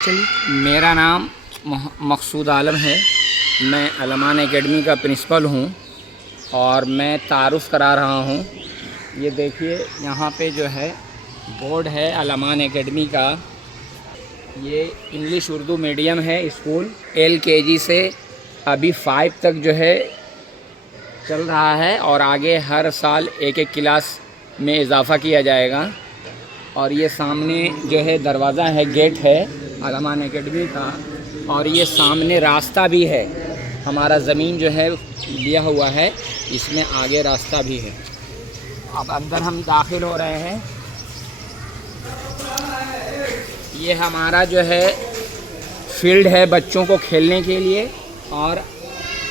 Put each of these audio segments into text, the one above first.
मेरा नाम मकसूद आलम है। मैं अलमान एकेडमी का प्रिंसिपल हूँ और मैं तारुफ़ करा रहा हूँ। ये देखिए यहाँ पे जो है बोर्ड है अलमान एकेडमी का। ये इंग्लिश उर्दू मीडियम है स्कूल। LKG से अभी 5 तक जो है चल रहा है और आगे हर साल एक क्लास में इजाफ़ा किया जाएगा। और ये सामने जो है दरवाज़ा है, गेट है अलमान एकेडमी का। और ये सामने रास्ता भी है, हमारा ज़मीन जो है लिया हुआ है, इसमें आगे रास्ता भी है। अब अंदर हम दाखिल हो रहे हैं। ये हमारा जो है फील्ड है बच्चों को खेलने के लिए। और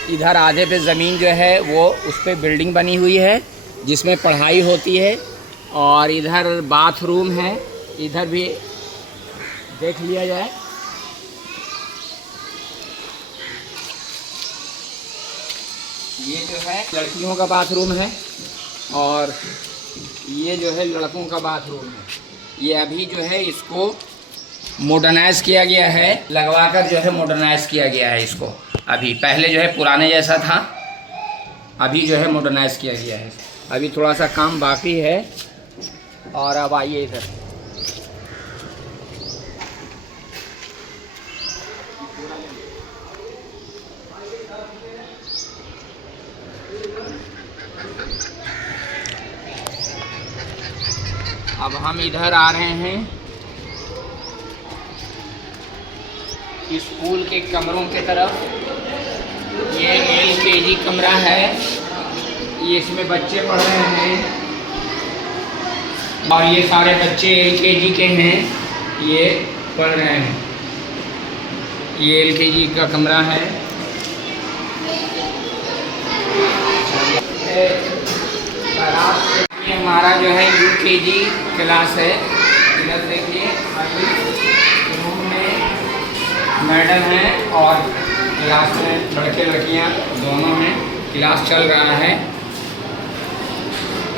इधर आधे पे ज़मीन जो है वो उस पर बिल्डिंग बनी हुई है जिसमें पढ़ाई होती है। और इधर बाथरूम है, इधर भी देख लिया जाए। ये जो है लड़कियों का बाथरूम है और ये जो है लड़कों का बाथरूम है। ये अभी जो है इसको मॉडर्नाइज़ किया गया है, लगवाकर जो है मॉडर्नाइज़ किया गया है इसको। अभी पहले जो है पुराने जैसा था, अभी जो है मॉडर्नाइज़ किया गया है। अभी थोड़ा सा काम बाकी है। और अब आइए इधर। अब हम इधर आ रहे हैं स्कूल के कमरों के तरफ। ये LKG कमरा है, ये इसमें बच्चे पढ़ रहे हैं और ये सारे बच्चे LKG के हैं, ये पढ़ रहे हैं। ये LKG का कमरा है। ये हमारा जो है UKG क्लास है। इधर देखिए रूम में मैडम है और क्लास में लड़के लड़कियां दोनों हैं। क्लास चल रहा है,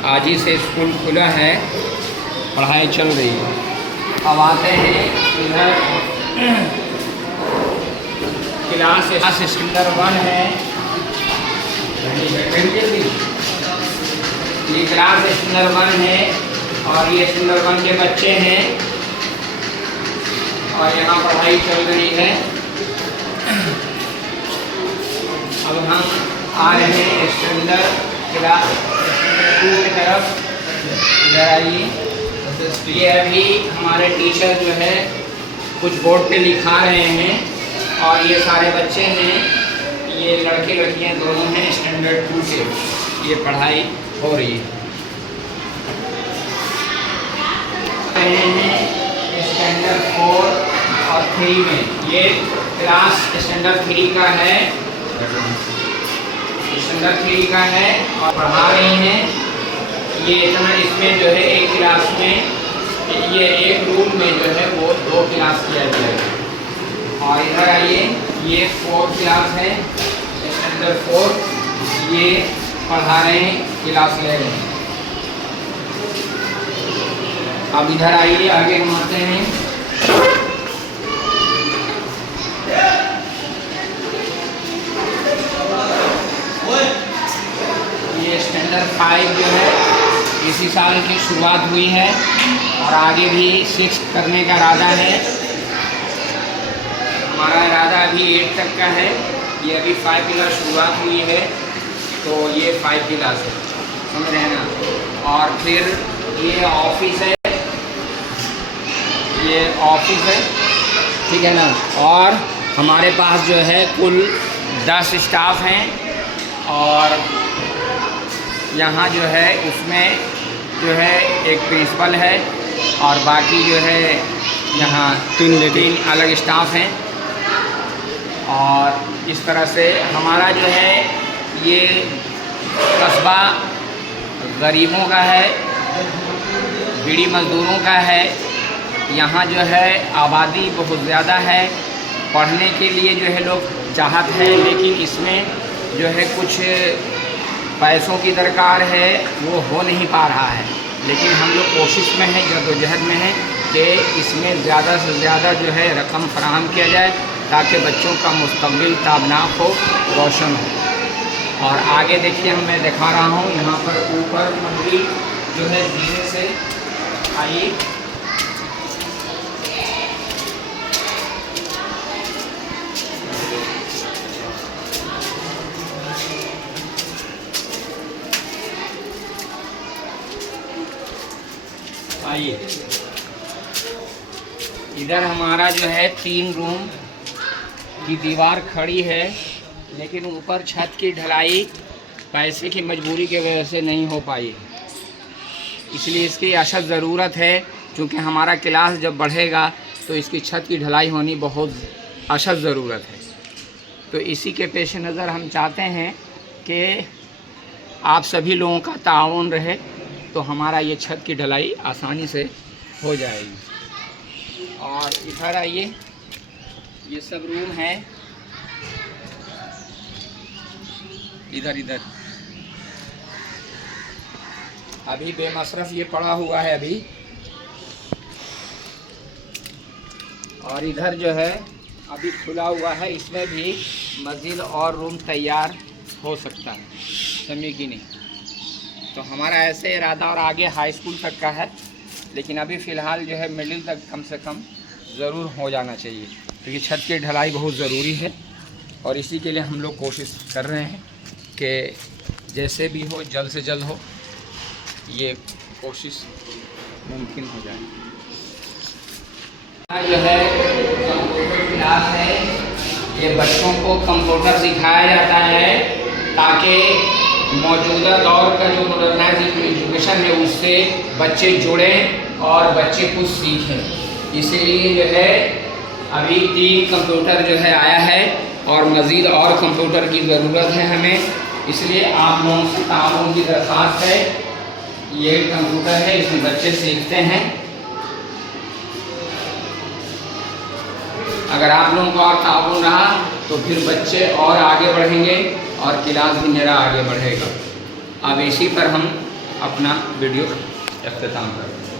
आज ही से स्कूल खुला है, पढ़ाई चल रही है। अब आते हैं इधर क्लास स्टैंडर्ड 1 है। ये क्लास स्टैंडर्ड 1 है और ये स्टैंडर्ड 1 के बच्चे हैं और यहाँ पढ़ाई चल रही है। अब हम आ रहे हैं स्टैंडर्ड क्लास 2 की तरफ। इधर आइए। ये अभी हमारे टीचर जो है कुछ बोर्ड पे लिखा रहे हैं और ये सारे बच्चे हैं, ये लड़के लड़कियां दोनों हैं स्टैंडर्ड 2 से, ये पढ़ाई हो रही है। स्टैंडर्ड 4 और 3 में, ये क्लास स्टैंडर्ड 3 का है, स्टैंडर्ड 3 का है और पढ़ा रही हैं। ये इतना इसमें जो है एक क्लास में, ये एक रूम में जो है वो 2 क्लास किया जाएगा। और इधर आइए, ये 4 क्लास है, स्टैंडर्ड 4, ये पढ़ा रहे हैं, क्लास ले रहे हैं। अब इधर आइए, आगे हम आते हैं। ये स्टैंडर्ड 5 जो है इसी साल की शुरुआत हुई है और आगे भी 6 करने का इरादा है। हमारा इरादा अभी 8 तक का है। ये अभी 5 क्लास शुरुआत हुई है, तो ये 5 क्लास है, समझ रहे हैं ना। और फिर ये ऑफिस है, ये ऑफिस है, ठीक है ना। और हमारे पास जो है कुल 10 स्टाफ हैं और यहाँ जो है उसमें जो है एक प्रिंसिपल है और बाकी जो है यहाँ 3 अलग स्टाफ हैं। और इस तरह से हमारा जो है ये कस्बा गरीबों का है, बीड़ी मज़दूरों का है। यहाँ जो है आबादी बहुत ज़्यादा है, पढ़ने के लिए जो है लोग चाहते हैं, लेकिन इसमें जो है कुछ पैसों की दरकार है, वो हो नहीं पा रहा है। लेकिन हम लोग कोशिश में हैं, जद्दोजहद में हैं कि इसमें ज़्यादा से ज़्यादा जो है रकम फराहम किया जाए ताकि बच्चों का मुस्तक़बिल ताबनाक हो, रोशन हो। और आगे देखिए मैं दिखा रहा हूँ यहाँ पर ऊपर मंजिल जो है धीरे से आइए। आइए, इधर हमारा जो है 3 रूम की दीवार खड़ी है, लेकिन ऊपर छत की ढलाई पैसे की मजबूरी की वजह से नहीं हो पाई, इसलिए इसकी अशद ज़रूरत है। क्योंकि हमारा क्लास जब बढ़ेगा तो इसकी छत की ढलाई होनी बहुत अशद ज़रूरत है। तो इसी के पेश नज़र हम चाहते हैं कि आप सभी लोगों का ताउन रहे तो हमारा ये छत की ढलाई आसानी से हो जाएगी। और इधर आइए, ये सब रूम है, इधर अभी बेमसरफ ये पड़ा हुआ है अभी। और इधर जो है अभी खुला हुआ है, इसमें भी मज़ीद और रूम तैयार हो सकता है, समझे कि नहीं। तो हमारा ऐसे इरादा और आगे हाई स्कूल तक का है, लेकिन अभी फ़िलहाल जो है मिडिल तक कम से कम ज़रूर हो जाना चाहिए, क्योंकि छत की ढलाई बहुत ज़रूरी है। और इसी के लिए हम लोग कोशिश कर रहे हैं कि जैसे भी हो जल्द से जल्द हो, ये कोशिश मुमकिन हो जाए। जो है कंप्यूटर क्लास है, ये बच्चों को कंप्यूटर सिखाया जाता है ताकि मौजूदा दौर का जो मॉडर्नाइज्ड एजुकेशन है उससे बच्चे जुड़ें और बच्चे कुछ सीखें। इसीलिए जो है अभी 3 कंप्यूटर जो है आया है और मज़ीद और कंप्यूटर की ज़रूरत है हमें, इसलिए आप लोगों से ताउन की दरख्वास्त है। ये कंप्यूटर है, इसमें बच्चे सीखते हैं। अगर आप लोगों का और ताउन रहा तो फिर बच्चे और आगे बढ़ेंगे और क्लास भी मेरा आगे बढ़ेगा। अब इसी पर हम अपना वीडियो इख्तिताम करें।